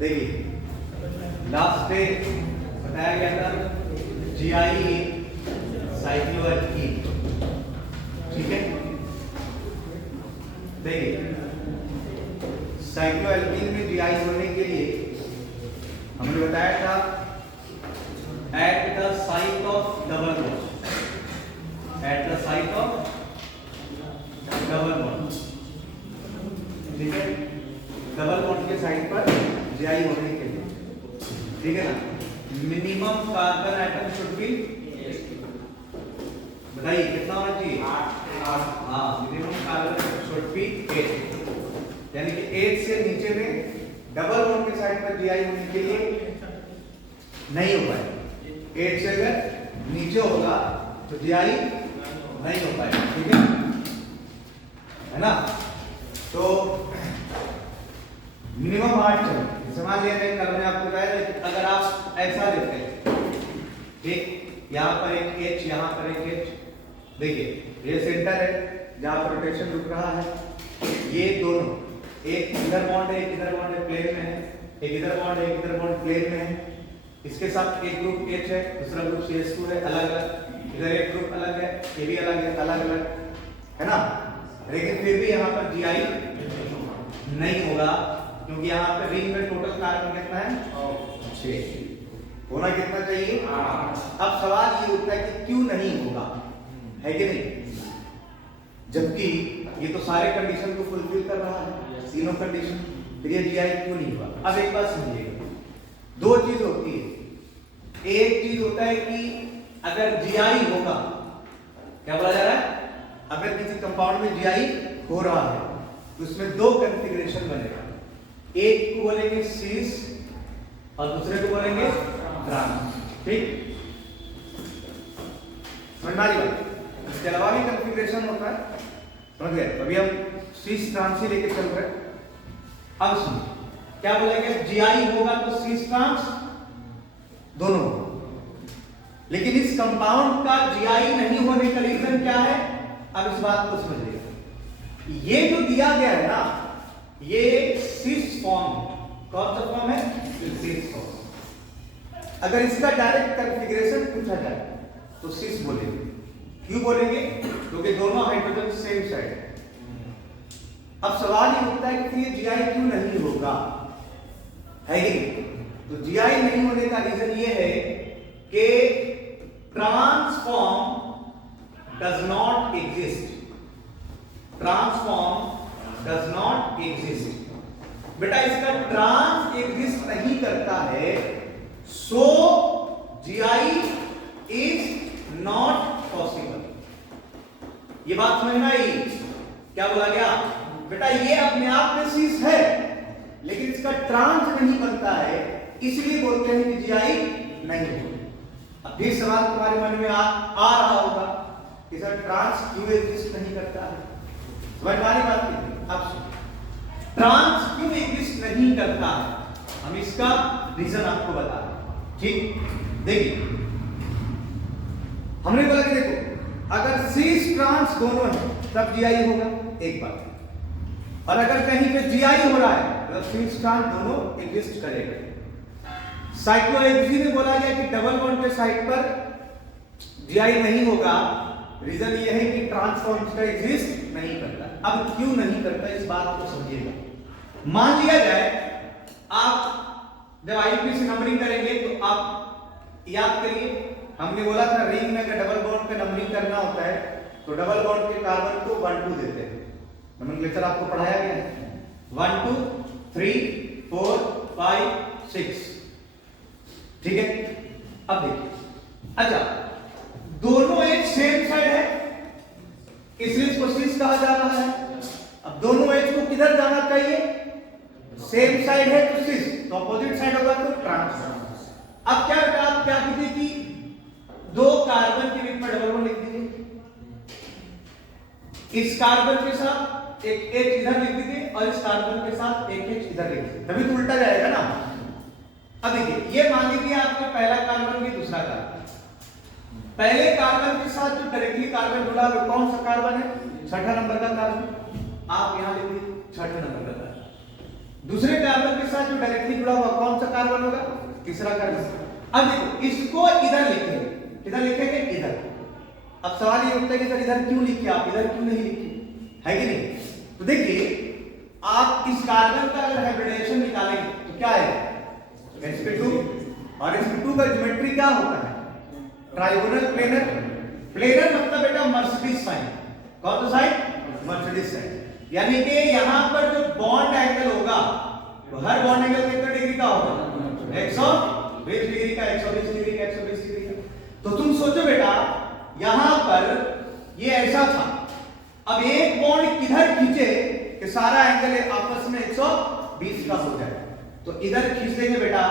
देखिए last day बताया गया था जीआई साइक्लोएल्कीन, ठीक है। देखिए साइक्लोएल्कीन में जीआई होने के लिए हमने बताया था at the site of double bond, at the site of double bond, ठीक है। डबल बॉन्ड के साइड पर जीआई होने के लिए, ठीक है ना, minimum carbon atom should be, बताइए कितना होना चाहिए? 8। हाँ, minimum carbon atom should be 8, यानी कि 8 से नीचे में डबल बॉन्ड के साइड पर जीआई होने के लिए नहीं हो पाएगा। 8 से अगर नीचे होगा तो जीआई नहीं हो पाएगा, ठीक है ना। तो मिनिमम 8 चले, समझ लिया। कल मैंने आपको बताया कि अगर आप ऐसा लेते हैं, ठीक, यहाँ पर एक H, यहाँ पर एक H, देखिए ये सेंटर है जहाँ पर रोटेशन रुक रहा है। ये दोनों, एक इधर बॉन्ड है, एक इधर बॉन्ड है, प्लेन में है, एक इधर बॉन्ड है, एक इधर बॉन्ड प्लेन में है। इसके साथ एक ग्रुप H है, दूसरा ग्रुप CH2 है, अलग अलग। इधर एक ग्रुप अलग है, ये भी अलग है, अलग अलग, है ना। लेकिन फिर भी यहाँ पर जीआई नहीं होगा, क्योंकि यहाँ पे रिंग में टोटल कार्बन कितना है? 6। होना कितना चाहिए? 8। अब सवाल ये उठता है कि क्यों नहीं होगा, है कि नहीं, जबकि ये तो सारे कंडीशन को फुलफिल कर रहा है, तीनों कंडीशन, फिर ये जीआई क्यों नहीं हुआ? अब एक बात समझिएगा, दो चीज होती है। एक चीज होता है कि अगर जीआई होगा, क्या बोला जा रहा है, अगर किसी कंपाउंड में जीआई हो रहा है तो उसमें दो कॉन्फ़िगरेशन बनेगा, एक को बोलेंगे सीस और दूसरे को बोलेंगे ट्रांस, ठीक, समझ आ रही बात। इसके अलावा भी कॉन्फ़िगरेशन होता है, समझ गए। अभी हम सीस ट्रांस ही लेके चल रहे हैं। अब सुनिए क्या बोलेंगे, जीआई होगा तो सीस ट्रांस दोनों, लेकिन इस कंपाउंड का जीआई नहीं होने का रीजन क्या है? अब इस बात को समझिए, ये जो दिया गया है ना, ये सिस फॉर्म, कौन सा फॉर्म है? Cis form. अगर इसका डायरेक्ट कॉन्फ़िगरेशन पूछा जाए तो सिस बोलेंगे। क्यों बोलेंगे? क्योंकि दोनों हाइड्रोजन सेम साइड है। अब सवाल ये उठता है कि ये जीआई क्यों नहीं होगा, है कि नहीं? तो जीआई नहीं होने का रीजन ये है कि transform does not exist, transform does not exist. बेटा इसका ट्रांस एग्जिस्ट नहीं करता है, सो जीआई इज नॉट पॉसिबल। ये बात समझ में आई? क्या बोला गया? बेटा ये अपने आप में सीस है, लेकिन इसका ट्रांस नहीं बनता है, इसलिए बोलते हैं कि जीआई नहीं होगा। अब भी सवाल तुम्हारे मन में आ रहा होगा कि सर ट्रांस क्यों एग्जिस्ट नहीं करता है? समझ में आ रही बात नहीं? अब ट्रांस क्यों एग्जिस्ट नहीं करता है, हम इसका रीजन आपको बता रहे हैं, ठीक। देखिए हमने बोला कि देखो अगर सीस ट्रांस दोनों है तब जीआई होगा, एक बात। और अगर कहीं पे जीआई हो रहा है तो सीस ट्रांस दोनों एग्जिस्ट करेगा। साइक्लोहेक्सी में बोला गया कि डबल बॉन्ड के साइड पर जीआई नहीं होगा, रीजन ये है कि ट्रांसफॉर्म का एग्जिस्ट नहीं करता। अब क्यों नहीं करता इस बात को समझिएगा। मान लिया जाए आप जब आईपीसी नंबरिंग करेंगे तो आप याद करिए, हमने बोला था रिंग में अगर डबल बॉन्ड पे नंबरिंग करना होता है तो डबल बॉन्ड के कार्बन को 1 2 देते हैं। नोमेनक्लेचर आपको पढ़ाया गया है, 1 2 3 4 5 6, ठीक है। अब देखिए, अच्छा दोनों एक सेम साइड है, इसलिए इसको सिस कहा जा रहा है। अब दोनों एज को किधर जाना चाहिए? सेम साइड है तो सिस, तो अपोजिट साइड होगा तो ट्रांस। अब क्या बेटा आप क्या कीजिए कि दो कार्बन के बीच में डबल बॉन्ड लिख दीजिए, इस कार्बन के साथ एक H इधर लिख दीजिए और इस कार्बन के साथ एक H इधर लिख दीजिए, तभी तो उल्टा जाएगा ना। अब देखिए ये मान लीजिए आपका पहला कार्बन ये दूसरा कार्बन, पहले कार्बन के साथ जो डायरेक्टली कार्बन जुड़ा है कौन सा कार्बन है? 6ठा नंबर का कार्बन, आप यहां लिख दीजिए 6ठे नंबर का कार्बन। दूसरे कार्बन के साथ जो डायरेक्टली जुड़ा हुआ कौन सा कार्बन होगा? तीसरा कार्बन। अब देखो इसको इधर लिखेंगे, किधर लिखेंगे? इधर। अब सवाल ये उठता है कि सर इधर क्यों लिखे, आप इधर क्यों नहीं लिखे, है कि नहीं? तो देखिए आप इस कार्बन का अगर हाइब्रिडाइजेशन निकालेंगे तो क्या है? sp2, और sp2 का ज्योमेट्री क्या होता है? Trigonal planar. प्लेनर मतलब बेटा मर्सिडीज साइन। कौन सा साइन? Mercedes sign. यानी कि यहां पर जो बॉन्ड एंगल होगा तो हर बॉन्ड एंगल कितने डिग्री का होगा? 120 डिग्री का, 120 डिग्री का, 120 डिग्री का। तो तुम सोचो बेटा यहां पर ये ऐसा था, अब एक बॉन्ड किधर खींचे कि सारा एंगल आपस में 120 का हो जाए। तो इधर खींच देंगे बेटा,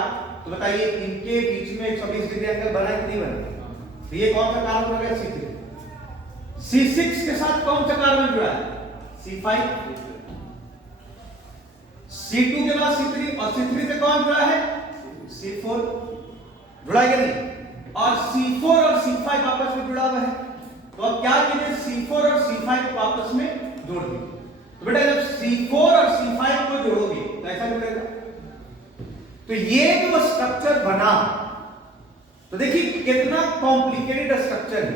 तो बताइए इनके बीच में 120 डिग्री एंगल बना कि नहीं बना? तो ये कौन सा कार्बन हो गया? C3। C6 के साथ कौन सा कार्बन जुड़ा है? C5। C2 के बाद C3 और C3 से कौन जुड़ा है? C4। जुड़ा है कि नहीं? और C4 और C5 आपस में जुड़ा हुआ है। तो अब क्या कीजिए? C4 और C5 को आपस में जोड़ दीजिए। तो बेटा जब C4 और C5 को जोड़ोगे तो ऐसा जुड़ेगा। तो ये जो स्ट्रक्चर बना, तो देखिए कितना कॉम्प्लिकेटेड स्ट्रक्चर है।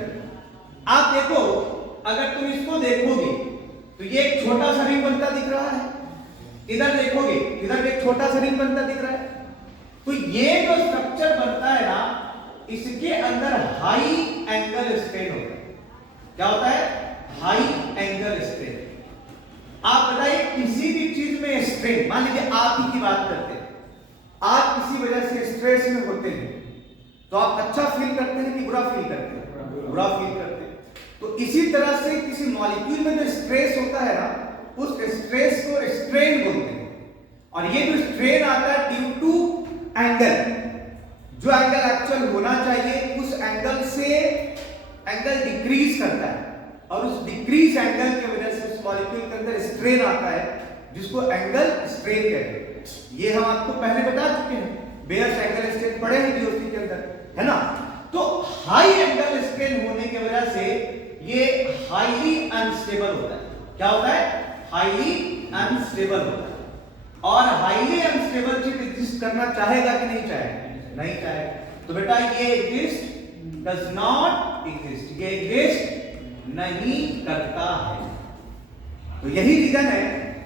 आप देखो अगर तुम इसको देखोगे तो ये एक छोटा सा रिंग बनता दिख रहा है, इधर देखोगे इधर एक छोटा सा रिंग बनता दिख रहा है। तो ये जो स्ट्रक्चर बनता है ना, इसके अंदर हाई एंगल स्ट्रेन होता है। क्या होता है? High angle strain. आप बताइए किसी भी चीज में स्ट्रेन, मान लीजिए आप ही की बात करते हैं, आप किसी वजह से स्ट्रेस में होते हैं तो आप अच्छा फील करते हैं कि बुरा फील करते हैं? बुरा फील करते हैं। तो इसी तरह से किसी मॉलिक्यूल में जो स्ट्रेस होता है ना, उस स्ट्रेस को स्ट्रेन बोलते हैं। और ये जो स्ट्रेन आता है ड्यू टू एंगल, जो एंगल एक्चुअल होना चाहिए उस एंगल से एंगल डिक्रीज करता है, और उस डिक्रीज एंगल की वजह से उस मॉलिक्यूल के अंदर स्ट्रेन आता है, जिसको एंगल स्ट्रेन कहते हैं। ये हम आपको पहले बता चुके हैं, बेयर्स एंगल स्ट्रेन पढ़े हैं जीओसी के अंदर, है ना? तो हाई एंगल स्ट्रेन होने की वजह से ये हाईली अनस्टेबल होता है। क्या होता है? हाईली अनस्टेबल होता है। और हाईली अनस्टेबल चीज एग्जिस्ट करना चाहेगा कि नहीं चाहेगा? नहीं चाहेगा। तो बेटा ये एग्जिस्ट डज नॉट एग्जिस्ट, ये एग्जिस्ट नहीं करता है। तो यही रीजन है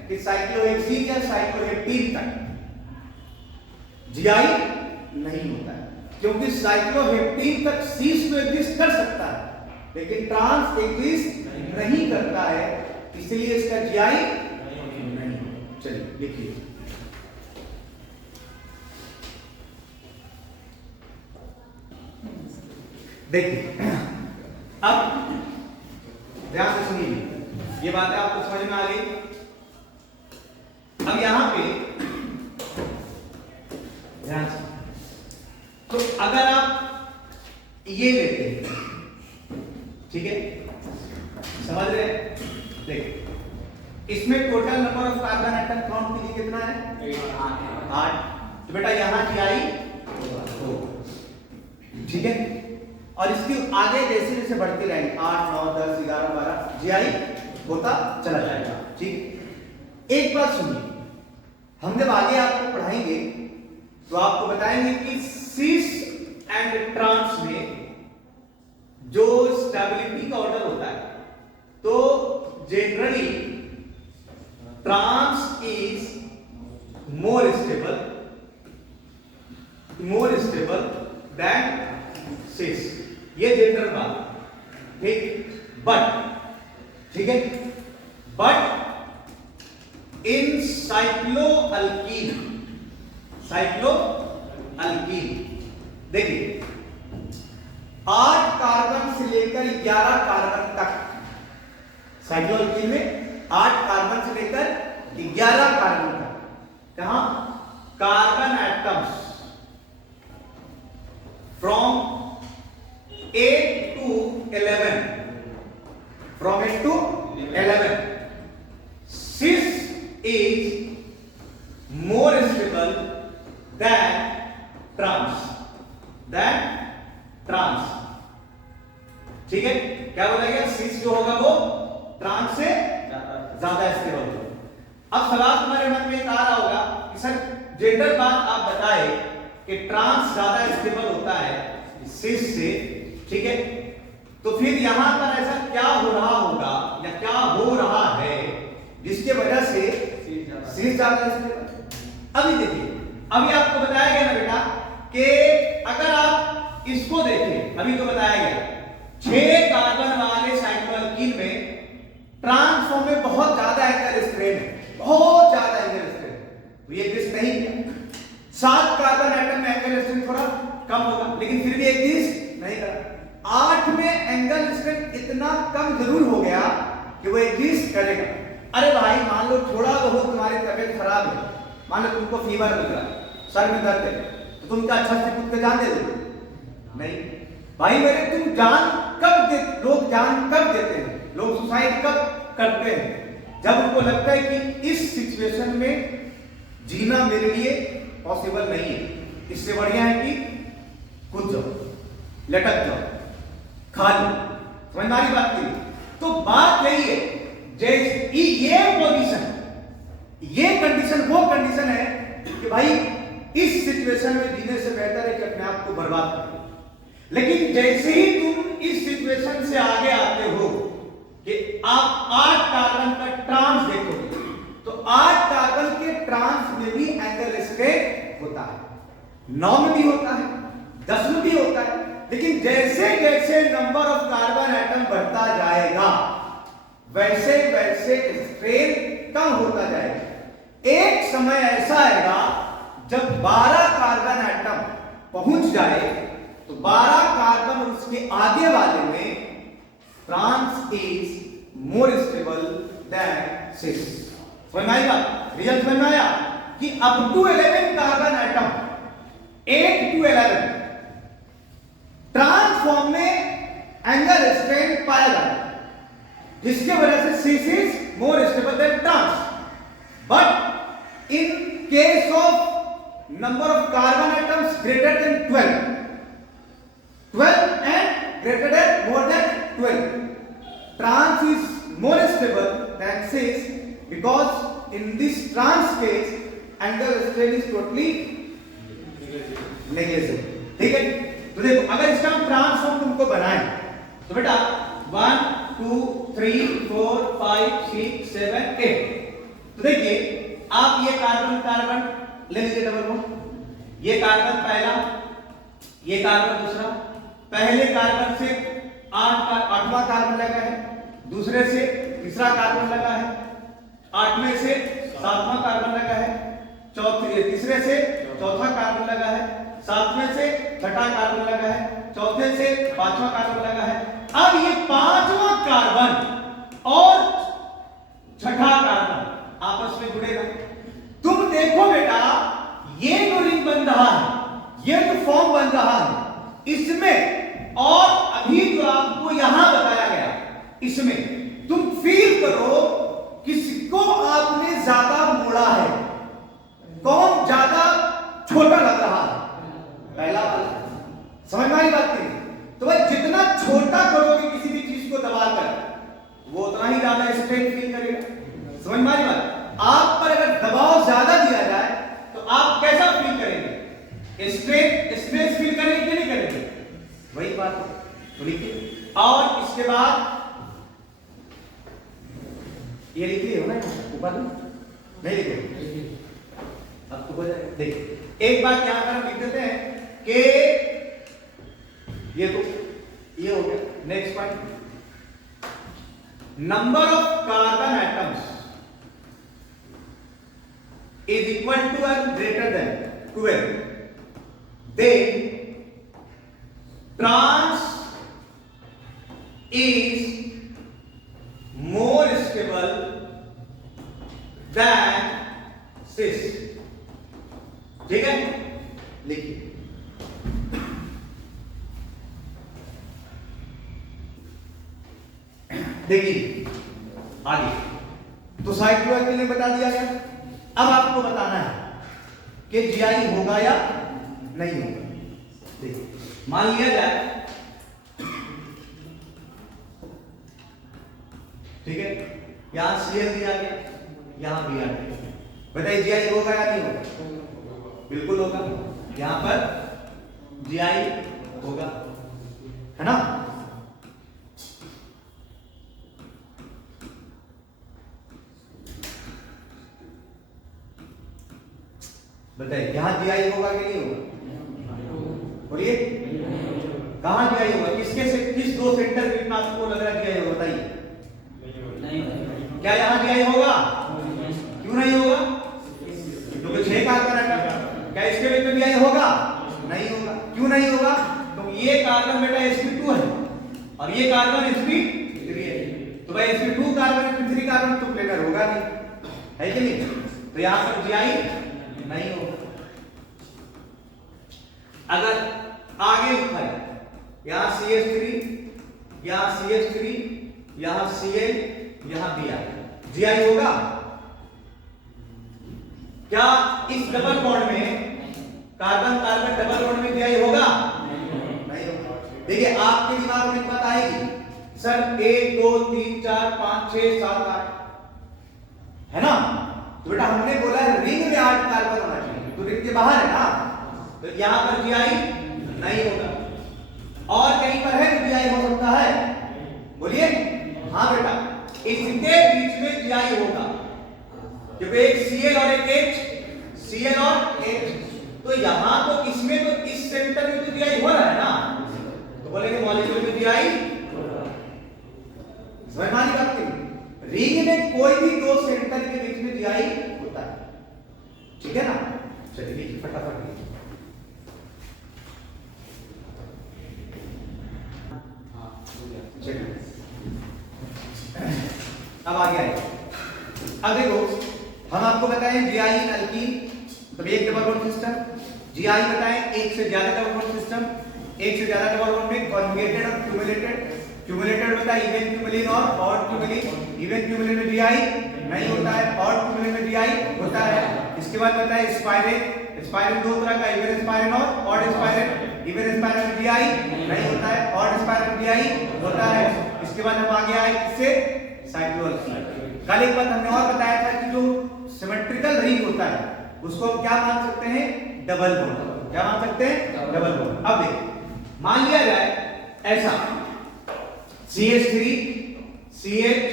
कि साइक्लोहेक्सीन या साइक्लोहेप्टीन तक जीआई नहीं होता है, क्योंकि साइक्लोहेप्टीन तक सीस तो एग्जिस्ट कर सकता है लेकिन ट्रांस एग्जिस्ट नहीं करता है, इसलिए इसका जीआई नहीं। चलिए लिखिए। देखिए अब ध्यान से सुनिए, ये बातें आपको समझ में आ गई। अब यहां पे ध्यान से, तो अगर आप ये लेते हैं, ठीक है, समझ रहे हैं? देखिए इसमें total number of carbon atom count कीजिए कितना है? 8। तो बेटा यहां जीआई 2, ठीक है। और इसके आगे जैसे जैसे बढ़ती रहेंगे 8, 9, 10, 11, 12 जीआई होता चला जाएगा, ठीक। एक बात सुनिए, हम जब आगे आपको पढ़ाएंगे तो आपको बताएंगे कि सिस एंड ट्रांस में जो स्टेबिलिटी का ऑर्डर होता है, तो generally trans is more stable than cis, ये जनरल बात, ठीक। बट ठीक है, बट इन साइक्लोअल्कीन देखिए 8 कार्बन से लेकर 11 कार्बन तक, साइक्लोअल्कीन में 8 कार्बन से लेकर 11 कार्बन तक, कहां? Carbon atoms from 8 to 11, from 8 to 11, cis is more stable than trans, ठीक है। क्या बोलेगा? सिस जो होगा वो ट्रांस से ज्यादा स्टेबल होगा। अब सवाल तुम्हारे मन में आ रहा होगा कि सर जनरल बात आप बताए कि ट्रांस ज्यादा स्टेबल होता है सिस से, ठीक है, तो फिर यहां पर ऐसा क्या हो रहा होगा या क्या हो रहा है जिसकी वजह से सिस ज्यादा स्टेबल। अभी देखिए, अभी आपको बताया गया ना बेटा कि अगर आप इसको देखें, अभी तो बताया गया 6 कार्बन वाले साइक्लोअल्कीन में ट्रांसफॉर्म में बहुत ज्यादा एंगल स्ट्रेन है, बहुत ज्यादा एंगल स्ट्रेन, तो ये डिस्क नहीं किया। 7 कार्बन एटम में एंगल स्ट्रेन थोड़ा कम होगा, लेकिन फिर भी एक डिस्क नहीं करा। 8 में एंगल स्ट्रेन इतना कम जरूर हो गया कि वो एक डिस्क करेगा। अरे भाई मान लो थोड़ा बहुत तुम्हारी तबीयत खराब है, मान लो तुमको फीवर लग रहा है, सर में दर्द है, तो तुम क्या अच्छा से कूद के जान दे दो? नहीं भाई मेरे, तुम जान कब दे, लोग जान कब देते हैं, लोग सुसाइड कब करते हैं? जब उनको लगता है कि इस सिचुएशन में जीना मेरे लिए पॉसिबल नहीं है, इससे बढ़िया है कि कूद जाओ, लटक जाओ, खा लो। समझ में आ रही बात की? तो बात यही है, जैसे ये पोजीशन, ये कंडीशन वो कंडीशन है कि भाई इस सिचुएशन में जीने से बेहतर है कि अपने आप को बर्बाद कर दो। लेकिन जैसे ही तुम इस सिचुएशन से आगे आते हो कि आप 8 कार्बन का ट्रांस देखोगे, तो 8 कार्बन के ट्रांस में भी एंगल स्ट्रेन होता है, 9 में भी होता है, 10 में भी होता है। लेकिन जैसे जैसे नंबर ऑफ कार्बन एटम बढ़ता जाएगा वैसे वैसे स्ट्रेन कम होता जाएगा। एक समय ऐसा आएगा जब 12 कार्बन एटम पहुंच जाए तो 12 कार्बन और उसके आगे वाले में trans is more stable than cis. समझ में आएगा? रिजल्ट समझ में आया कि up to 11 carbon atom, 8 to 11 trans form में एंगल स्ट्रेन पाया जाता है, जिसके वजह से cis is more stable than trans. But in case of number of carbon atoms greater than 12 and greater than more than 12, trans is more stable than cis because in this trans case angle strain is totally negligible। ठीक है, तो देखो अगर इसका हम transform तुमको बनाएं तो बेटा 1 2 3 4 5 6 7 8, तो देखिए आप ये कार्बन कार्बन ले लीजिए डबल बॉन्ड, ये कार्बन पहला, ये कार्बन दूसरा, पहले कार्बन से 8वां कार्बन लगा है, दूसरे से तीसरा कार्बन लगा है, 8वें से 7वां कार्बन लगा है, तीसरे से चौथा कार्बन लगा है, 7वें से छठा कार्बन लगा है, चौथे से 5वां कार्बन लगा है। अब ये 5वां कार्बन और छठा कार्बन आपस में जुड़ेगा। तुम देखो बेटा ये जो रिंग बन रहा है, ये जो फॉर्म बन रहा है, इसमें और अभी जो आपको यहां बताया गया, इसमें तुम फील करो किसको आपने ज्यादा मोड़ा है, कौन ज्यादा छोटा लग रहा है, पहला वाला। समझ में आई बात की? तो भाई जितना छोटा करोगे किसी भी चीज को दबाकर वो उतना ही ज्यादा स्ट्रेन फील करेगा। समझ में आई बात? आप पर अगर दबाव ज्यादा दिया जाए तो आप कैसा फील करेंगे? स्ट्रेस फील करेंगे कि नहीं करेंगे? वही बात है। तो लिखिए, और इसके बाद ये लिखिए हो ना ऊपर, नहीं लिखे अब तो हो जाएगा। देखिए एक बात यहां पर हम लिख देते हैं कि ये तो ये हो गया। Next point, number of carbon atoms is equal to or greater than 12, then trans is more stable than cis। ठीक है, लिखिए देखिए आगे तो साइक्लोइड के लिए बता दिया गया। अब आपको बताना है कि जीआई होगा या नहीं होगा। देखिए मान लिया जाए, ठीक है, यहां सीएल दिया गया, यहां बी आर दिया, बताइए जीआई होगा या नहीं होगा? बिल्कुल होगा, यहाँ पर GI होगा, है ना। बताइए यहाँ GI होगा कि नहीं होगा? बोलिए कहाँ GI होगा? किसके से किस दो सेंटर के बीच में आपको लग रहा है GI होगा? बताइए क्या यहाँ GI होगा? क्यों नहीं होगा? क्योंकि 6 कार्बन है। क्या इसके बीच में GI होगा? नहीं होगा। क्यों नहीं होगा? तो ये कार्बन बेटा sp2 है और ये कार्बन sp3 है, तो भाई sp2 कार्बन sp3 कार्बन तो प्लेनर होगा नहीं, है कि नहीं? तो यहाँ पर GI नहीं होगा। अगर आगे उठाए यहाँ CH3, यहाँ CH3, यहाँ Cl, यहाँ Br, GI होगा क्या? इस डबल बॉन्ड में कार्बन कार्बन डबल बॉन्ड में GI होगा? नहीं होगा। देखिए आपके दिमाग में बात आएगी सर 1 2 3 4 5 6 7 8 है ना, तो बेटा हमने बोला रिंग में 8 कार्बन होना चाहिए, तो रिंग के बाहर है ना, तो यहां पर GI नहीं होगा। और कहीं पर है तो GI हो सकता है? बोलिए हाँ बेटा, इसके बीच में GI होगा क्योंकि एक Cl और एक H, Cl और H, तो यहां तो इसमें तो इस सेंटर में तो GI हो रहा है ना, तो बोलेंगे मॉलिक्यूल में GI समझ में आ रही बात की? रिंग में कोई भी दो सेंटर के बीच में GI होता है, ठीक है ना। चलिए फटाफट अब आगे आए। अब देखो हम आपको बताएं GI इन अल्कीन, तब एक डबल बॉन्ड सिस्टम, GI बताएं एक से ज्यादा डबल बॉन्ड सिस्टम, एक से ज्यादा डबल बॉन्ड में कॉन्जुगेटेड और क्यूमुलेटेड। क्यूमुलेटेड होता है इवन क्यूमुलिन और ऑड क्यूमुलिन, इवन क्यूमुलिन में GI नहीं होता है, ऑड क्यूमुलिन में GI होता है। इसके बाद बताएं स्पाइरल, स्पाइरल दो तरह का, इवन स्पाइरल और ऑड स्पाइरल। इवन स्पाइरल में GI नहीं होता है, ऑड स्पाइरल में GI होता है। इसके बाद हम आगे आए किससे? साइक्लोअल्कीन। कल एक बात हमने और बताया था कि जो सिमेट्रिकल रिंग होता है उसको हम क्या मान सकते हैं? Double bond. क्या मान सकते हैं? Double bond. अब देखिए मान लिया जाए ऐसा CH3 CH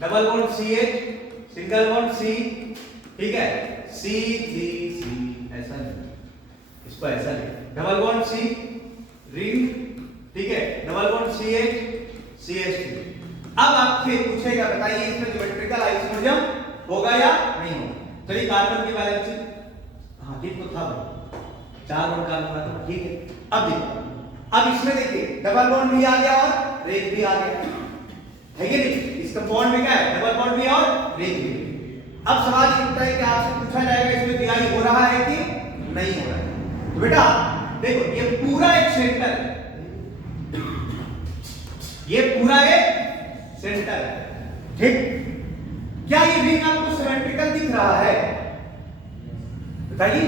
double bond CH single bond C, ठीक है, C3C ऐसा नहीं, इसको ऐसा नहीं, डबल बॉन्ड C रिंग, ठीक है, डबल बॉन्ड CH CH3। अब आपसे पूछेगा बताइए इसमें ज्योमेट्रिकल आइसोमरिज्म होगा या नहीं होगा? चलिए कार्बन की वैलेंसी, हाँ ठीक तो था, 4 बॉन्ड कार्बन था, ठीक है। अब देखिए, अब इसमें देखिए डबल बॉन्ड भी आ गया और रिंग भी आ गया, है कि नहीं? इस कंपाउंड में क्या है? डबल बॉन्ड भी और रिंग भी। अब सवाल ये उठता है कि आपसे पूछा जाएगा इसमें GI हो रहा है कि नहीं हो रहा है? तो बेटा देखो ये पूरा एक सेंटर है, ये पूरा एक सेंटर है, ठीक। क्या ये रिंग आपको सिमेट्रिकल दिख रहा है? बताइए,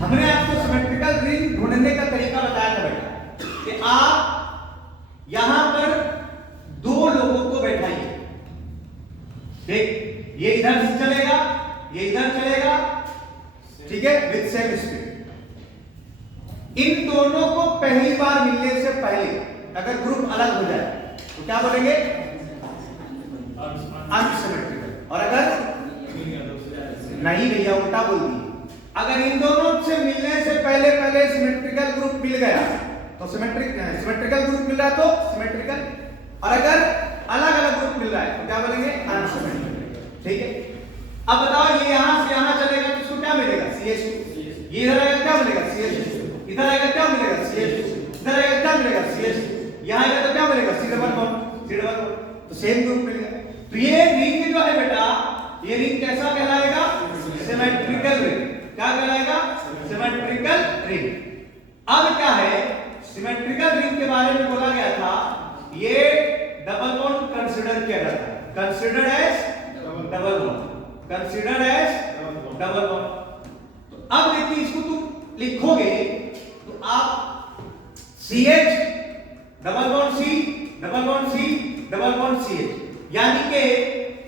हमने आपको सिमेट्रिकल रिंग ढूंढने का तरीका बताया था बेटा कि आप यहां पर दो लोगों को बैठाइए, ठीक, ये इधर से चलेगा, ये इधर चलेगा, ठीक है, विद सेम स्पीड। इन दोनों को पहली बार मिलने से पहले अगर ग्रुप अलग हो जाए तो क्या बोलेंगे? अनसिमेट्रिकल। और अगर नहीं भैया उल्टा बोल दिए, अगर इन दोनों से मिलने से पहले पहले सिमेट्रिकल ग्रुप मिल गया तो सिमेट्रिकल ग्रुप मिल रहा है तो सिमेट्रिकल, और अगर अलग अलग ग्रुप मिल रहा है तो क्या बोलेंगे? अनसिमेट्रिकल, ठीक है। अब बताओ ये यहां से यहां चलेगा तो इसको क्या मिलेगा? CH2। ये इधर आएगा क्या मिलेगा? CH2। इधर आएगा क्या मिलेगा? CH2। इधर आएगा क्या मिलेगा? CH2। यहां आएगा तो क्या मिलेगा? C डबल बॉन्ड, तो सेम ग्रुप मिलेगा। तो ये रिंग जो है बेटा, ये रिंग कैसा कहलाएगा? Symmetrical ring. क्या कहलाएगा? Symmetrical ring. अब क्या है, सिमेट्रिकल रिंग के बारे में बोला गया था, ये डबल बॉन्ड कंसीडर किया जाता है, considered as double bond, considered as double bond. तो अब देखिए इसको तुम लिखोगे तो आप CH double bond C double bond C double bond CH, यानी कि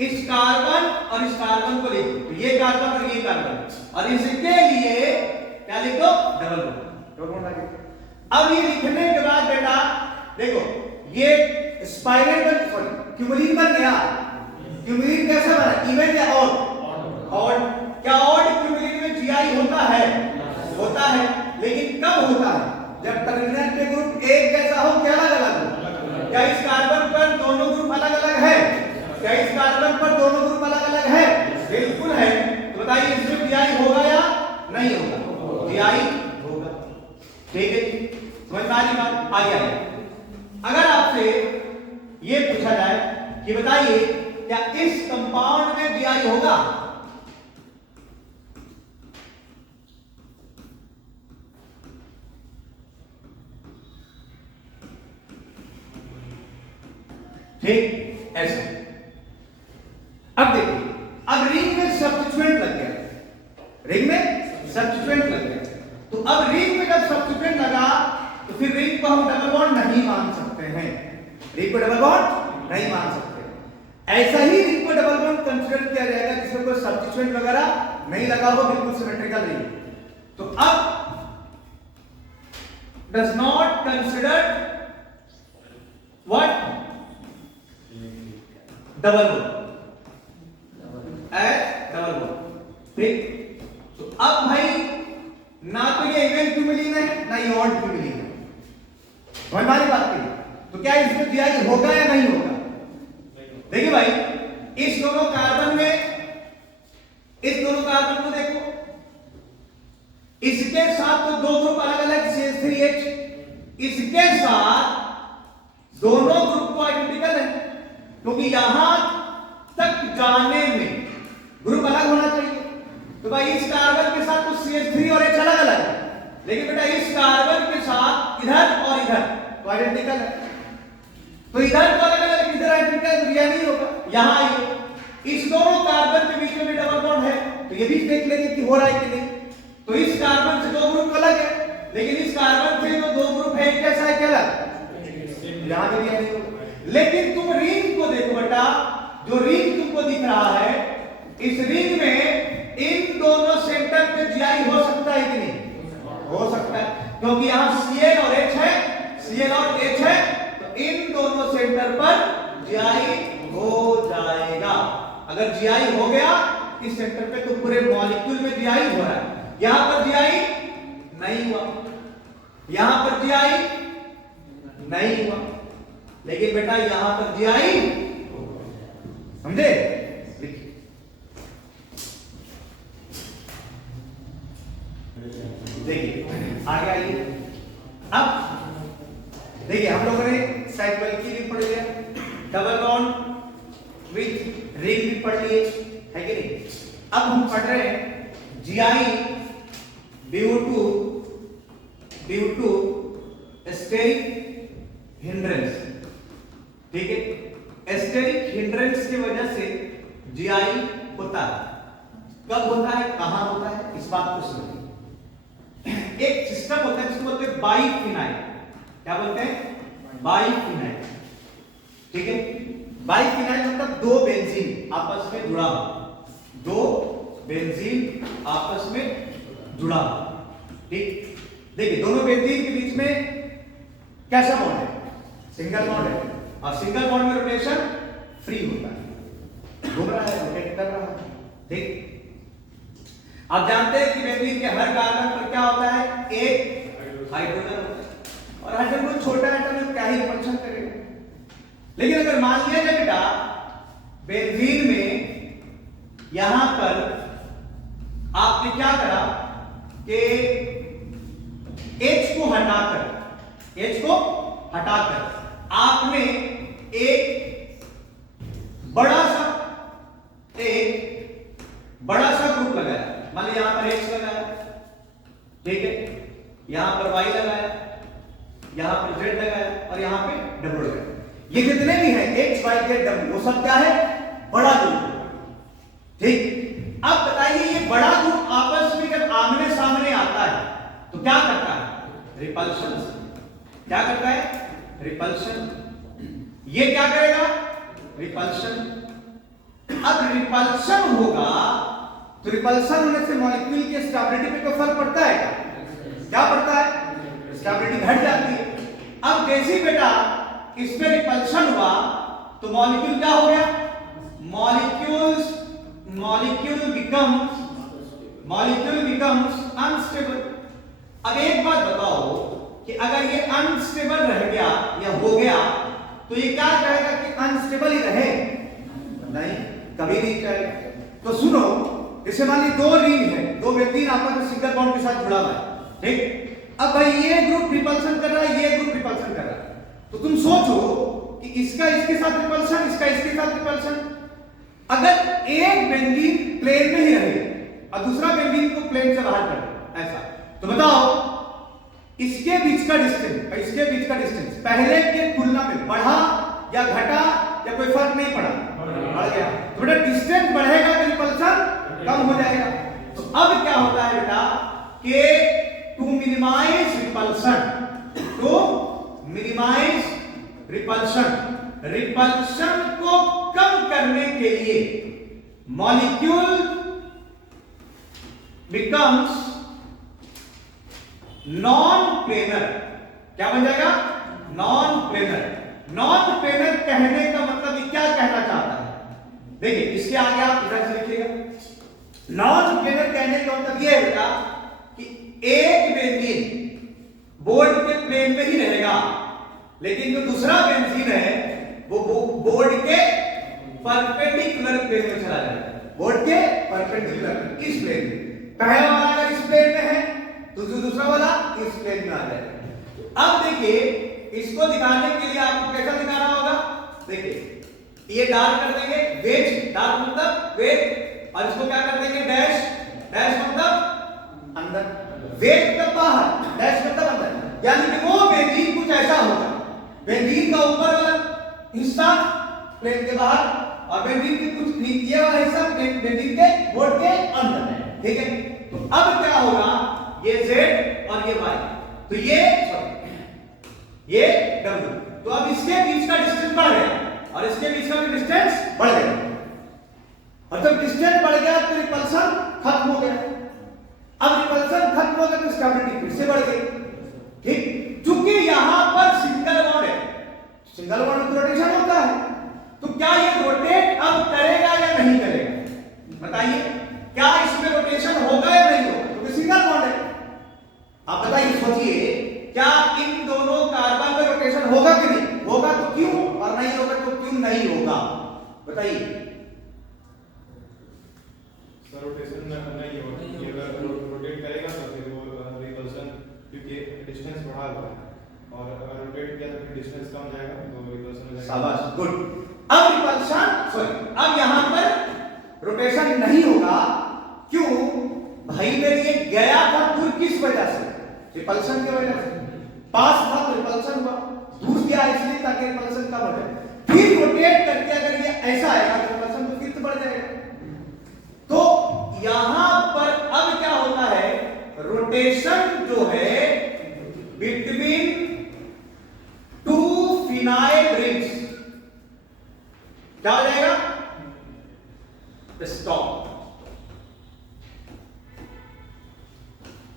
इस कार्बन और इस कार्बन को लिखो, तो ये कार्बन और ये कार्बन, और इसके लिए डबल बॉन्ड आ गया। अब ये लिखने के बाद बेटा देखो ये स्पाइरल बन सॉरी क्यूमुलिन बन गया। क्यूमुलिन कैसा बना, इवन या ऑड? क्या ऑड क्यूमुलिन में जीआई होता है? होता है, लेकिन कब होता है? जब टर्मिनल पे ग्रुप एक जैसा हो, क्या अलग अलग हो? क्या इस कार्बन पर दोनों ग्रुप अलग अलग है? क्या इस कार्बन पर दोनों ग्रुप अलग अलग है? बिल्कुल है। तो बताइए इसमें जीआई होगा या नहीं होगा? जीआई होगा। ठीक है, समझ में आ रही बात? आ गया। अगर आपसे ये पूछा जाए कि बताइए क्या इस कंपाउंड में जीआई होगा? ठीक ऐसे। अब देखिए, अब रिंग में सब्स्टिट्यूएंट लग गया, रिंग में सब्स्टिट्यूएंट लग गया। तो अब रिंग में जब सब्स्टिट्यूएंट लगा तो फिर रिंग को हम डबल बॉन्ड नहीं मान सकते हैं। रिंग को डबल बॉन्ड नहीं मान सकते। ऐसा ही रिंग को डबल बॉन्ड कंसीडर किया जाएगा जिसमें कोई सब्स्टिट्यूएंट वगैरह नहीं लगा हो, बिल्कुल सिमेट्रिकल रिंग। तो अब does not consider what double bond as double bond. ठीक, तो अब भाई ना तो ये इवन क्यूमुलिन है ना ये ऑड क्यूमुलिन है। समझ में आ रही बात की? तो क्या इसमें जीआई होगा या नहीं होगा? देखिए भाई, इस दोनों कार्बन में, इस दोनों कार्बन को देखो, इसके साथ तो दो ग्रुप अलग अलग CH3H, इसके साथ दोनों ग्रुप को आइडेंटिकल है, क्योंकि यहां तक जाने में ग्रुप अलग होना चाहिए। तो भाई इस कार्बन के साथ तो CH3 और H अलग अलग है, लेकिन बेटा इस कार्बन के साथ इधर और इधर तो आइडेंटिकल है। तो इधर तो अलग अलग, इधर आइडेंटिकल, तो यह नहीं होगा। यहां आइए, इस दोनों कार्बन के बीच में भी डबल बॉन्ड है, तो ये भी देख लेंगे कि हो रहा है कि नहीं। तो इस कार्बन से दो ग्रुप अलग है, लेकिन इस कार्बन से जो दो ग्रुप है कैसा है, क्या अलग? यहां भी नहीं होगा। लेकिन तुम रिंग को देखो बेटा, जो रिंग तुमको दिख रहा है, इस रिंग में इन दोनों सेंटर पे जीआई हो सकता है कि नहीं? हो सकता है, क्योंकि यहां Cl और H है, Cl और H है, तो इन दोनों सेंटर पर जीआई हो जाएगा। अगर जीआई हो गया इस सेंटर पे, तो पूरे मॉलिक्यूल में जीआई हो रहा है। यहां पर जीआई नहीं हुआ, यहां पर जीआई नहीं हुआ, लेकिन बेटा यहां पर जीआई, समझे? देखिए आगे आइए। अब देखिए हम लोगों ने साइक्लिक की भी पढ़ लिया, डबल बॉन्ड विथ रिंग भी पढ़ लिए, है कि नहीं? अब हम पढ़ रहे हैं GI due to steric hindrance. ठीक है, स्टेरिक हिंड्रेंस की वजह से जीआई होता है। कब होता है, कहां होता है, इस बात को समझिए। एक सिस्टम होता है जिसको बोलते हैं बाइफिनाइल। क्या बोलते हैं? बाइफिनाइल। ठीक है, बाइफिनाइल मतलब दो बेंजीन आपस में जुड़ा हो, दो बेंजीन आपस में जुड़ा हो। ठीक, देखिए दोनों बेंजीन के बीच में कैसा बॉन्ड है? सिंगल बॉन्ड है, और सिंगल बॉन्ड में रोटेशन फ्री होता है, घूम रहा है, रोटेट कर रहा है। ठीक, आप जानते हैं कि बेंजीन के हर कार्बन पर क्या होता है? एक हाइड्रोजन होता है, और हाइड्रोजन कोई छोटा एटम है, क्या ही रिपल्शन करेगा। लेकिन अगर मान लिया जाए बेटा बेंजीन में यहां पर आपने क्या करा कि H को हटाकर आपने एक बड़ा सा ग्रुप लगाया। मान लीजिए यहां पर X लगाया, ठीक है, यहां पर Y लगाया, यहां पर Z लगाया, और यहां पे W लगाया। ये जितने भी हैं X, Y, Z, W, वो सब क्या है? बड़ा ग्रुप। ठीक, अब बताइए ये बड़ा ग्रुप आपस में जब आमने सामने आता है तो क्या करता है? रिपल्शन। क्या करता है? रिपल्शन। ये क्या करेगा? रिपल्शन। अब रिपल्शन होगा तो रिपल्शन होने से मॉलिक्यूल की स्टेबिलिटी पे कोई फर्क पड़ता है? क्या बढ़ता है? स्टेबिलिटी घट जाती है। अब जैसे बेटा इसमें रिपल्शन हुआ तो मॉलिक्यूल क्या हो गया? Molecule becomes unstable. अब एक बात बताओ कि अगर ये अनस्टेबल रह गया या हो गया तो ये क्या कहेगा कि अनस्टेबल ही रहे? नहीं, कभी नहीं कहेगा। तो सुनो, जैसे मान ली दो रिंग है, दो बेंजीन आपस में सिंगल बॉन्ड के साथ जुड़ा हुआ है, ठीक? अब भाई ये ग्रुप रिपल्शन कर रहा है, ये ग्रुप रिपल्शन कर रहा है, तो तुम सोचो कि इसका इसके साथ रिपल्शन, इसका इसके साथ रिपल्शन। अगर एक बेंजीन प्लेन में ही रहे और दूसरा बेंजीन को प्लेन से बाहर कर दे ऐसा, तो बताओ इसके बीच का डिस्टेंस और इसके बीच का डिस्टेंस पहले के तुलना में बढ़ा या घटा या कोई फर्क नहीं पड़ा? बढ़ गया। तो बेटा डिस्टेंस बढ़ेगा तो रिपल्शन कम हो जाएगा। तो अब क्या होता है बेटा कि टू मिनिमाइज रिपल्शन को कम करने के लिए मॉलिक्यूल बिकम्स नॉन प्लेनर। क्या बन जाएगा? Non planar. नॉन प्लेनर कहने का मतलब ये क्या कहना चाहता है? देखिए इसके आगे आप इधर से लिखिएगा। नॉन प्लेनर कहने का मतलब ये है कि एक बेंजीन बोर्ड के प्लेन में ही रहेगा, लेकिन जो दूसरा बेंजीन है वो बोर्ड के परपेंडिकुलर प्लेन में चला जाएगा। बोर्ड के परपेंडिकुलर इस प्लेन में, पहला वाला अगर इस प्लेन में है तो दूसरा वाला इस प्लेन में आ जाएगा। अब देखिए इसको दिखाने के लिए आपको कैसा दिखाना होगा? देखिए ये डार्क कर देंगे, वेज डार्क मतलब वेज, और इसको क्या कर देंगे? डैश। डैश मतलब अंदर, वेज मतलब बाहर, डैश मतलब अंदर। यानी कि वो बेंजीन कुछ ऐसा होगा, बेंजीन का ऊपर वाला हिस्सा प्लेन के बाहर और बेंजीन के कुछ नीचे वाला हिस्सा बेंजीन के बोर्ड के अंदर है, ठीक है? तो अब क्या होगा? ये Z और ये Y, तो ये W, तो अब इसके बीच का डिस्टेंस बढ़ गया और इसके बीच का भी डिस्टेंस बढ़ गया, और जब डिस्टेंस बढ़ गया तो रिपल्शन खत्म हो गया। अब रिपल्शन खत्म हो गया तो स्टेबिलिटी फिर से बढ़ गई, ठीक? क्योंकि यहां पर सिंगल बॉन्ड है, सिंगल बॉन्ड में रोटेशन होता है, तो क्या ये रोटेट अब करेगा या नहीं करेगा? बताइए, क्या इसमें रोटेशन होगा या नहीं होगा? क्योंकि सिंगल बॉन्ड है। आप बताइए, सोचिए, क्या इन दोनों कार्बन में रोटेशन होगा कि नहीं होगा? तो क्यों, और नहीं होगा तो क्यों नहीं होगा? बताइए। सर रोटेशन नहीं होगा, ये अगर रोटेट करेगा तो फिर वो रिपल्शन, क्योंकि डिस्टेंस बढ़ा हुआ है, और अगर रोटेट किया तो फिर डिस्टेंस कम जाएगा तो रिपल्शन हो जाएगा। शाबाश, गुड। अब रिपल्शन अब यहां पर रोटेशन नहीं होगा, क्यों भाई? मेरे ये गया था दूर, किस वजह से? रिपल्शन की वजह से। पास था तो रिपल्शन हुआ, दूर गया इसलिए ताकि रिपल्शन कम हो जाए। फिर रोटेट करके अगर ये ऐसा आएगा तो रिपल्शन तो फिर बढ़ जाएगा। तो यहां पर अब क्या होता है? रोटेशन जो है बिटवीन टू फिनाइल रिंग्स क्या हो जाएगा? स्टॉप,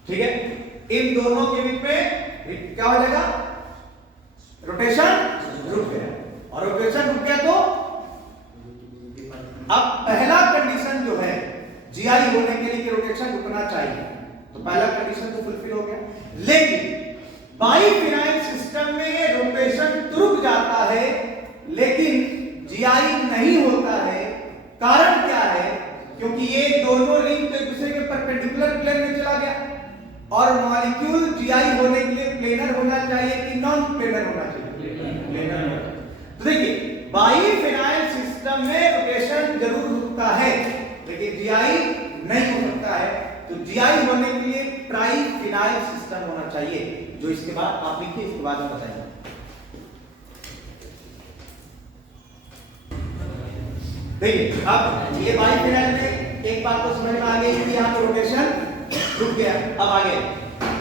ठीक है? इन दोनों के बीच में क्या हो जाएगा? रोटेशन रुक गया, और रोटेशन रुक गया तो अब पहला कंडीशन जो है जीआई होने के लिए कि रोटेशन रुकना चाहिए, तो पहला कंडीशन तो फुलफिल हो गया। लेकिन बाइफिनाइल सिस्टम में रोटेशन तो रुक जाता है लेकिन जीआई नहीं होता है। कारण क्या है? क्योंकि ये दोनों रिंग तो एक दूसरे के परपेंडिकुलर प्लेन में चला गया, और मॉलिक्यूल जीआई होने के लिए प्लेनर होना चाहिए कि नॉन प्लेनर होना चाहिए? प्लेनर। तो देखिए बाइफिनाइल सिस्टम में रोटेशन जरूर रुकता है लेकिन जीआई नहीं हो सकता है, तो जीआई होने के लिए ट्राइफिनाइल सिस्टम होना चाहिए, जो इसके बाद आप लिखिए, इसके बाद में बताइए। देखिए अब ये बाइफिनाइल में एक बात तो समझ में आ गई कि यहाँ पे रोटेशन रुक गया। अब आगे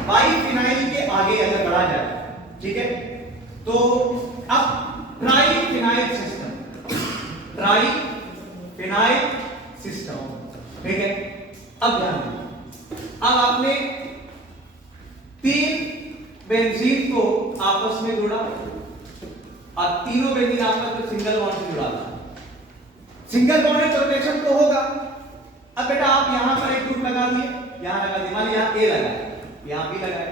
बाइफिनाइल के आगे अगर बढ़ा जाए, ठीक है, तो अब ट्राइफिनाइल सिस्टम, ठीक है? अब ध्यान दें, अब आपने बेंजीन को आपस में जोड़ा और तीनों बेंजीन आपस में सिंगल बॉन्ड से जुड़ा था। सिंगल बॉन्ड रोटेशन तो होगा। अब बेटा आप यहां पर एक ग्रुप लगा दिए, यहां लगा दिए, मान लीजिए यहां ए लगाए, यहां बी लगाए,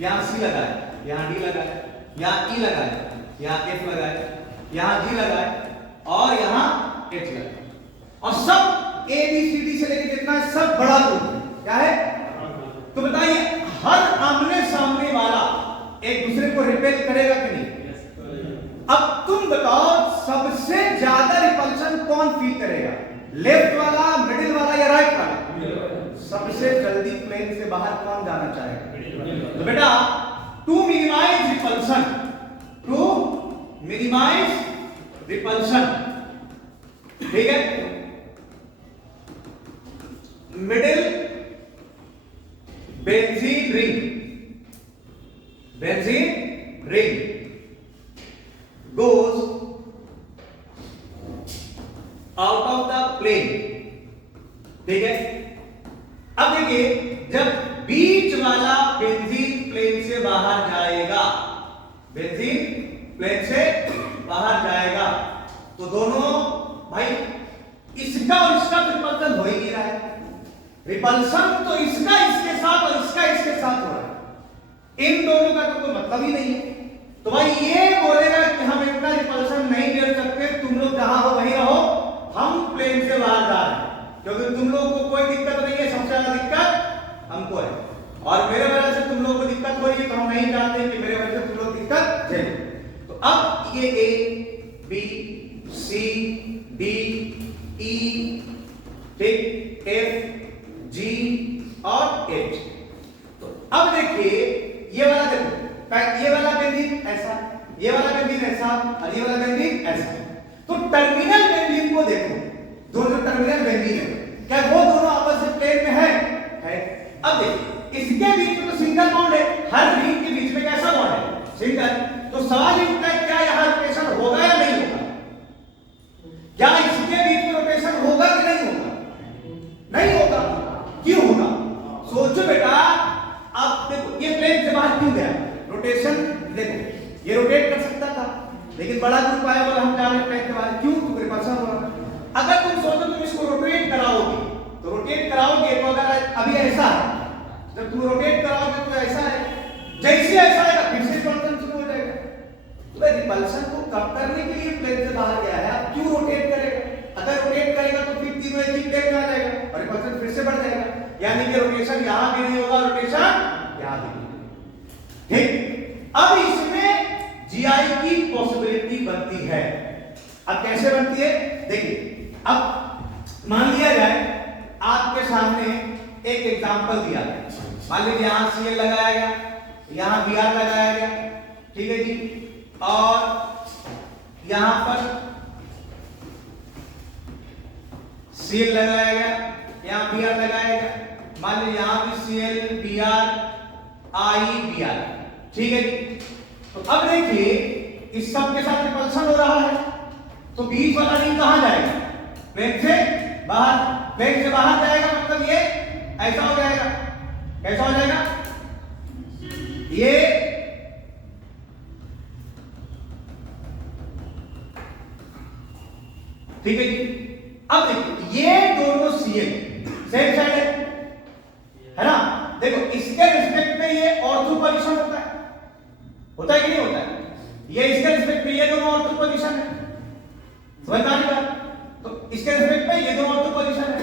यहां सी लगाए, यहां डी लगाए, यहां ई लगाए, यहां एफ लगाए, यहां जी लगाए और यहां एच लगाए और सब ए बी सी डी से लेके जितना है सब बड़ा ग्रुप है। क्या है? तो बताइए हर आमने सामने वाला एक दूसरे को रिपेल करेगा कि नहीं? अब तुम बताओ सबसे ज्यादा रिपल्शन कौन फील करेगा? लेफ्ट वाला, मिडिल वाला या राइट वाला? सबसे जल्दी प्लेन से बाहर कौन जाना चाहेगा? तो बेटा टू मिनिमाइज रिपल्शन, ठीक है, middle benzene ring goes out of the plane, ठीक है। अब देखिए जब बीच वाला बेंजीन प्लेन से बाहर जाएगा, बेंजीन प्लेन से बाहर जाएगा तो दोनों भाई इसका और इसका रिपल्सन हो ही नहीं रहा है। रिपल्सन तो इसका इसके साथ और इसका इसके साथ हो रहा है, इन दोनों का तो कोई मतलब ही नहीं है। तो भाई ये बोलेगा कि हम इतना रिपल्सन नहीं कर सकते, तुम लोग जहां हो वहीं रहो, हम प्लेन से बाहर जा रहे हैं क्योंकि तुम लोगों को कोई दिक्कत नहीं है, सबसे ज्यादा दिक्कत हमको है और मेरे वजह से तुम लोगों को दिक्कत हो रही है तो हम नहीं चाहते कि मेरे वजह से तुम लोग दिक्कत झेलो। तो अब ये A B C D E, ठीक, एफ जी और एच। तो अब देखिए ये वाला देखो, ये वाला बेंजीन ऐसा, ये वाला बेंजीन ऐसा और ये वाला बेंजीन ऐसा। तो टर्मिनल बेंजीन को देखो, दोनों टर्मिनल बेंजीन है, क्या वो दोनों आपस में प्लेन में है? अब देखिए इसके बीच में तो सिंगल बॉन्ड है, हर रिंग के बीच में कैसा बॉन्ड है? सिंगल। तो सवाल ये उठता है क्या यहां रोटेशन होगा या नहीं होगा? क्या इसके बीच में रोटेशन होगा कि नहीं होगा? नहीं होगा। क्यों होगा? सोचो बेटा, अब देखो ये प्लेन से बाहर क्यों गया? रोटेशन देखो, ये रोटेट कर सकता था लेकिन बड़ा ग्रुप आया बोला हम जा रहे हैं प्लेन के बाहर, क्यों? तो रिपल्सन हो रहा है। अगर तुम सोचो तुम इसको रोटेट कराओगे तो रोटेट कराओगे तो अगर अभी ऐसा है, जब तुम रोटेट कराओगे तो ऐसा है, जैसे ऐसा है फिर से रिपल्सन शुरू हो जाएगा। तो रिपल्सन को कम करने के लिए प्लेन से बाहर गया है, अब क्यों रोटेट करेगा? अगर रोटेट करेगा तो फिर तीनों एक ही प्लेन में आ जाएगा और रिपल्सन फिर से बढ़ जाएगा, यानी कि रोटेशन यहां भी नहीं होगा, रोटेशन यहां भी नहीं। ठीक, अब इसमें जीआई की पॉसिबिलिटी बनती है। अब कैसे बनती है देखिए, अब मान लिया जाए आपके सामने एक एग्जांपल दिया गया, मान लीजिए यहां सीएल लगाया गया, यहां बीआर लगाया गया, ठीक है जी, और यहां पर सीएल लगाया गया, यहां बीआर लगाया गया, मान लीजिए यहां भी सीएल बीआर आई बीआर, ठीक है जी। तो अब देखिए इस सब के साथ रिपल्सन हो रहा है, तो बीच वाला रिंग कहां जाएगा? प्लेन से बाहर, प्लेन से बाहर जाएगा मतलब ये ऐसा हो जाएगा, कैसा हो जाएगा? ये ठीक है जी। अब देखिए ये दोनों सीएल सेम साइड है ना, देखो इसके रिस्पेक्ट में ये ऑर्थो पोजीशन होता है कि नहीं होता है? ये इसके रिस्पेक्ट में ये दोनों ऑर्थो पोजीशन है, समझ में आ रही बात? तो इसके रिस्पेक्ट में ये दोनों ऑर्थो पोजीशन है।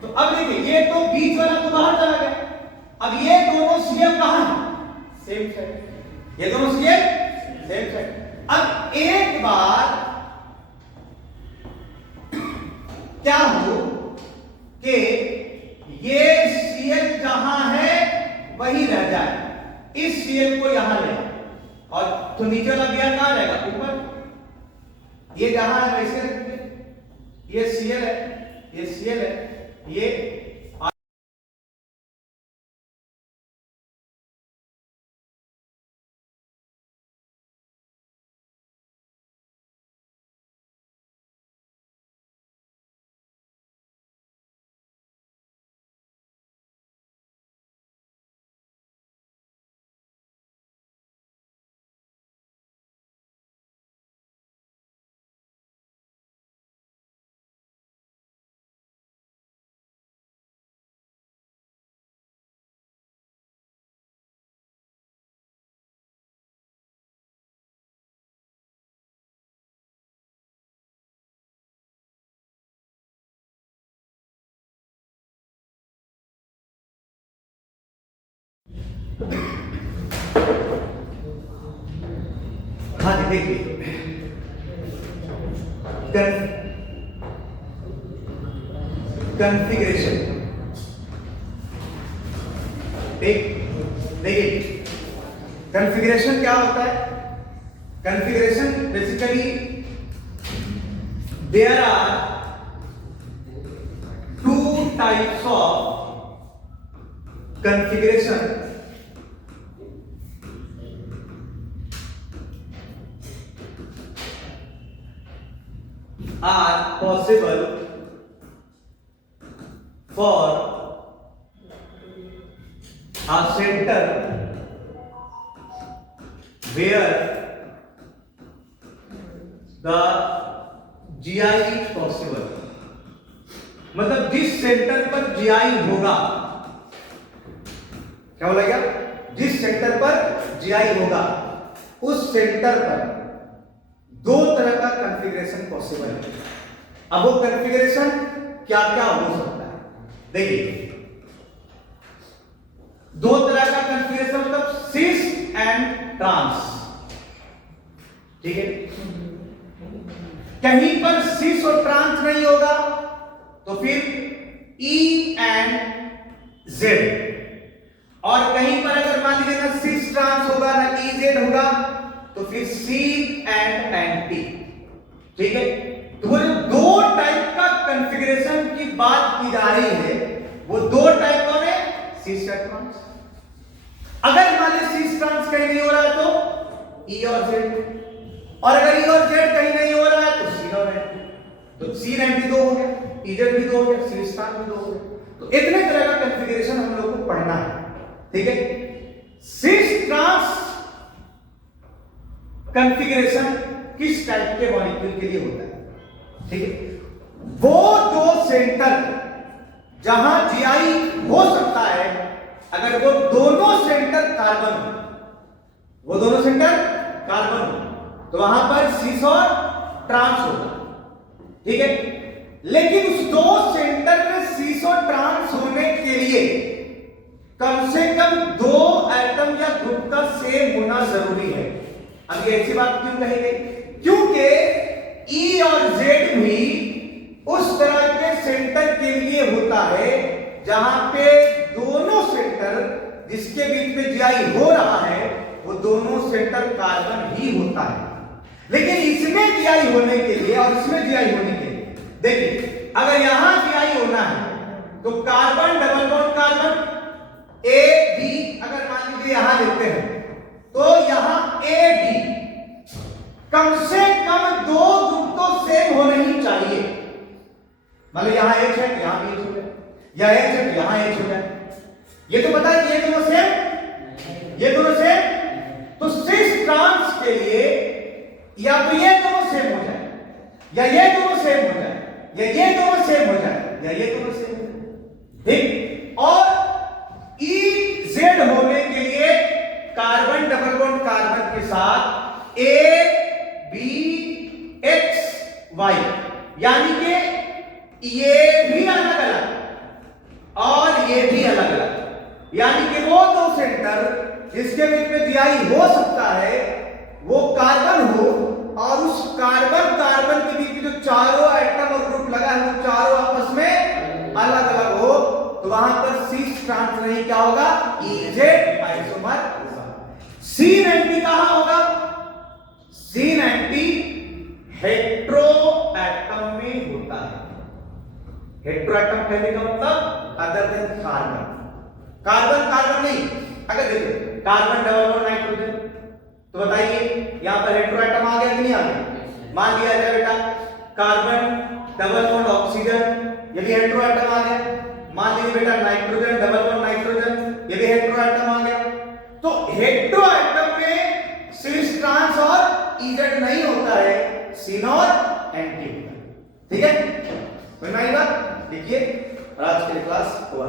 तो अब देखिए ये तो बीच वाला तो बाहर चला गया, अब ये दोनों सीएल कहां है? सेम साइड, ये दोनों सीएल सेम साइड। अब एक बार क्या हो कि ये सीएल जहां है वही रह जाए, इस सीएल को यहां ले और तो नीचे वाला बीआर कहां जाएगा? ऊपर। ये जहां है वैसे रखेंगे, ये सीएल है, ये सीएल है, ये हाँ जी देखिए, कॉन्फ़िगरेशन, देखिए कॉन्फ़िगरेशन क्या होता है? Configuration basically there are two types of configuration are possible for a center where the GI is possible। मतलब जिस सेंटर पर GI होगा, क्या बोला गया? जिस सेंटर पर GI होगा उस सेंटर पर दो तरह का कॉन्फ़िगरेशन पॉसिबल है। अब वो कॉन्फ़िगरेशन क्या क्या हो सकता है? देखिए, दो तरह का कॉन्फ़िगरेशन मतलब सिस एंड ट्रांस, ठीक है? कहीं पर सिस और ट्रांस नहीं होगा तो फिर ई एंड जेड, और कहीं पर अगर मान लीजिए ना सिस ट्रांस होगा ना ई जेड होगा तो फिर सी एंड एंटी, ठीक है? तो वो जो दो टाइप का कॉन्फ़िगरेशन की बात की जा रही है वो दो टाइप कौन है? सिस और ट्रांस। अगर मान लीजिए सिस ट्रांस कहीं नहीं हो रहा है तो ई और जेड, और अगर ई और जेड कहीं नहीं हो रहा है तो सी और एंटी, तो सी एंटी दो हो गया, ई जेड भी दो हो गया, सिस ट्रांस भी दो हो गया। तो इतने तरह का कॉन्फ़िगरेशन हम लोग को पढ़ना है, ठीक है? सिस ट्रांस कॉन्फ़िगरेशन किस टाइप के मॉलिक्यूल के लिए होता है, ठीक है? वो दो सेंटर जहां जीआई हो सकता है, अगर वो दोनों सेंटर कार्बन हो, वो दोनों सेंटर कार्बन हो तो वहां पर सिस और ट्रांस होगा, ठीक है? लेकिन उस दो सेंटर में सिस और ट्रांस होने के लिए कम से कम दो एटम या ग्रुप का सेम होना जरूरी है। अब ये ऐसी बात क्यों कही गई? क्योंकि ई और जेड भी उस तरह के सेंटर के लिए होता है जहां पे दोनों सेंटर जिसके बीच में जीआई हो रहा है वो दोनों सेंटर कार्बन ही होता है। लेकिन इसमें जीआई होने के लिए और इसमें जीआई होने के लिए देखिए, अगर यहां जीआई होना है तो carbon double bond carbon A B अगर मान लीजिए यहां लेते हैं तो यहां ए डी कम से कम दो ग्रुप तो सेम होने ही चाहिए। मतलब यहां एच है यहां भी एच हो जाए, या एच है यहां एच हो जाए, ये तो पता है कि ये दोनों सेम, ये दोनों सेम। तो सिस ट्रांस के लिए या तो ये दोनों सेम हो जाए, या ये दोनों सेम हो जाए, या ये दोनों सेम हो जाए, या ये दोनों सेम हो जाए, ठीक? और ई जेड होने के लिए कार्बन डबल बॉन्ड कार्बन के साथ ए बी एक्स वाई, यानी कि ये भी अलग अलग और ये भी अलग अलग, यानी कि वो दो सेंटर जिसके बीच में जीआई हो सकता है वो कार्बन हो, और उस कार्बन कार्बन के बीच में जो चारों एटम और ग्रुप लगा है वो चारों आपस में अलग अलग हो, तो वहां पर सिस ट्रांस नहीं क्या होगा? E Z isomer. Syn anti कहां होगा? सीन एंटी हेट्रो एटम में होता है। हेट्रो एटम कहने का मतलब other than carbon, carbon carbon नहीं। अगर देखो कार्बन डबल बॉन्ड नाइट्रोजन, तो बताइए यहां पर हेट्रो एटम आ गया कि नहीं आ गया? मान लिया जाए बेटा कार्बन डबल बॉन्ड ऑक्सीजन, ये भी हेट्रो एटम आ गया। मान लीजिए बेटा नाइट्रोजन डबल बॉन्ड नाइट्रोजन, ये भी हेट्रो एटम आ गया। तो हेट्रो एटम में सिस ट्रांस और इजेड नहीं होता है, सिन और एंटी होता है, ठीक है? समझ में आई बात? देखिए आज के क्लास हुआ।